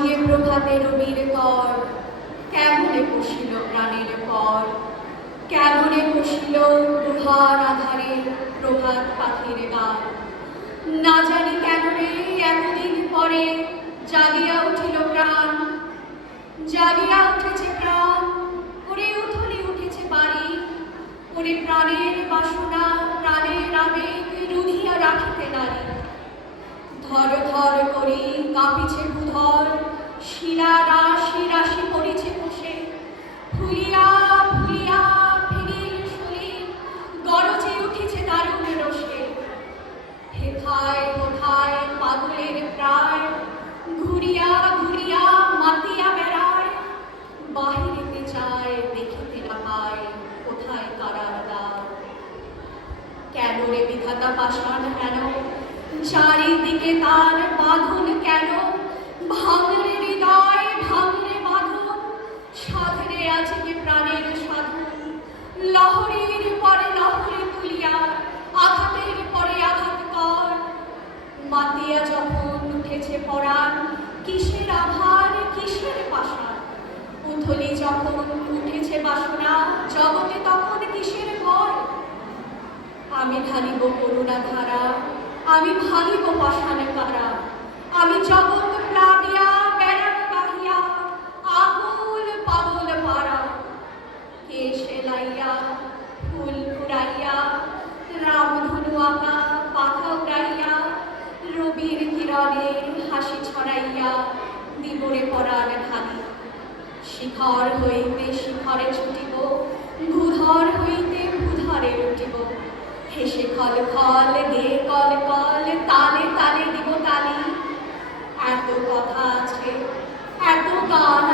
আজিয়ে প্রভাতে রবির কর, কেমনে বসিল প্রাণের পর, কেমনে বসিল গুহার আধারে প্রভাত পাখির গান। না জানি কেন রে এতদিন পরে জাগিয়া উঠিল প্রাণ, জাগিয়া উঠেছে প্রাণ, ওরে উথলি উঠেছে বাড়ি, ওরে প্রাণের বাসনা প্রাণের আবেগ রুধিয়া রাখিতে নারী। ধর ধর করি কাঁপিছে ভূধর, শিলা রাশি রাশি পড়িছে বসে, ফুলিয়া ফুলিয়া ফিরিল শুলি, গরজে উঠেছে দারুণ রোষে। হেথায় কোথায় পাগলের প্রায়, ঘুরিয়া ঘুরিয়া মাতিয়া বেড়ায়, বাহিরেতে চায় দেখিতে না পায় কোথায় কারার দ্বার। কেন রে বিধাতা পাষাণ হেন, চারিদিকে তার বাঁধন কেন, ভাঙরে হৃদয় ভাঙরে বাঁধন, সাধরে আজকে প্রাণের সাধন। লহরীর পরে লহরী তুলিয়া আঘাতের পরে আঘাত কর, মাতিয়া যখন উঠেছে পরাণ, কিসের আধার কিসের পাষাণ। উথলি যখন উঠেছে বাসনা, জগতে তখন কিসের ভয়। আমি ঢালিব করুণা ধারা, আমি ভাঙিব পাষাণে কারা, আমি জগৎ প্লাবিয়া বেড়ানো বাহিয়া আকুল পাগল পারা। কে সেলাইয়া ফুল কুড়াইয়া, রামধনু আঁকা পাখা উড়াইয়া, রবির কিরণের হাসি ছড়াইয়া দিবরে পরাণ ঢালি। শিখর হইতে শিখরে ছুটিব, ভূধর হইতে ভূধরে উঠিব, হেসে খল খল গেয়ে কল কল, তালে তালে দিব তালি। এত কথা আছে, এত গান